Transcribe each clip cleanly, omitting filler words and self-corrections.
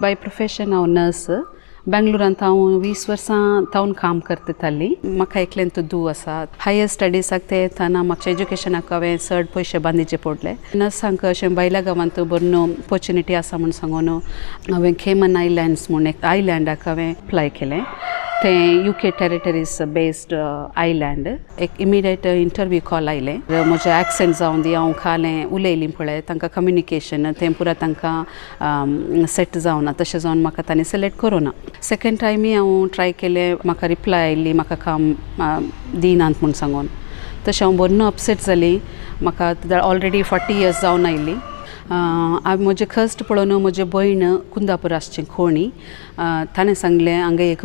by profession हांव नर्स बेंगलोरांत हांव 20 वर्सां तावन काम करता म्हाका एकल्यान तो दू आसा हायर स्टडीजाक ते येताना म्हाका एज्युकेशनाक हांवें चड पयशे बांदिचे पडले नर्सांक अशें भायल्या गांवांत बरो ऑपॉर्च्युनिटी आसा म्हूण सांगून हांवें केमन आयलँड्स म्हूण एक आयलँडाक हांवें अप्लाय केलें ते UK टेरिटरीज बेस्ड आयलँड एक इमिडिएट इंटरव्यू कॉल आयलें म्हजें एक्सेंट जावन दी हांव खालें उलयलीं पळय तांकां कम्युनिकेशन तें पुरा तांकां सेट जावना तशें जावन म्हाका तांणी सिलेक्ट करूना सेकेंड टायमी हांव ट्राय केलें म्हाका रिप्लाय आयली म्हाका काम दिनात म्हूण सांगून तशें हांव बरो अपसेट जाली म्हाका ऑलरेडी 40 इयर्स जावन आयली हांव म्हजें कश्ट पळोवन म्हजी भयण कुंदापुरासची खोणी ताणें सांगलें हांगा एक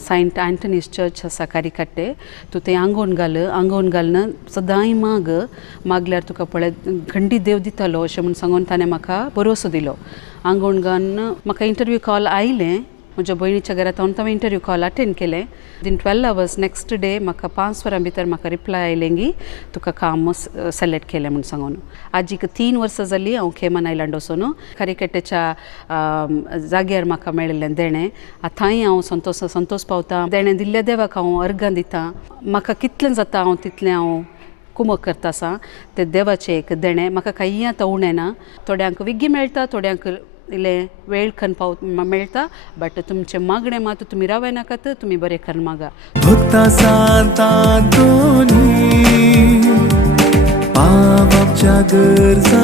सायंट एंटनीज चर्च आसा केरिकाट्टे तूं तें आंगोवन घालना सदांय मागल्यार तुका पळय खंडीत देव दितलो अशें म्हूण सांगून ताणें म्हाका भरोसो दिलो आंगोवन घालून म्हाका इंटरव्यू कॉल आयलें म्हज्या भयणीच्या घरांत हांवें इंटरव्यू कॉल अटेंड केलें विदीन 12 hours नेक्स्ट डे म्हाका 5 वरां भितर म्हाका रिप्लाय आयलें की तुका काम सिलेक्ट केलें म्हूण सांगून आजीक 3 वर्सां जालीं हांव केमन आयलँड वचून केरिकाट्टेच्या जाग्यार म्हाका मेळिल्लें देणें थंय हांव संतोश पावता देणें दिल्ल्या देवाक हांव अर्गां दितां म्हाका कितलें जाता हांव तितलें हांव कुमक करता आसा ते देवाचें एक देणें म्हाका कांय आतां उणें ना थोड्यांक विग्गी मेळटा थोड्यांक इल्लें वेळ करून मेळटा बट तुमचें मागणें मात तुमी रावय नाकात तुमी बरें करून मागा भक्ता सांत आंतोनी पावाच्या गरजा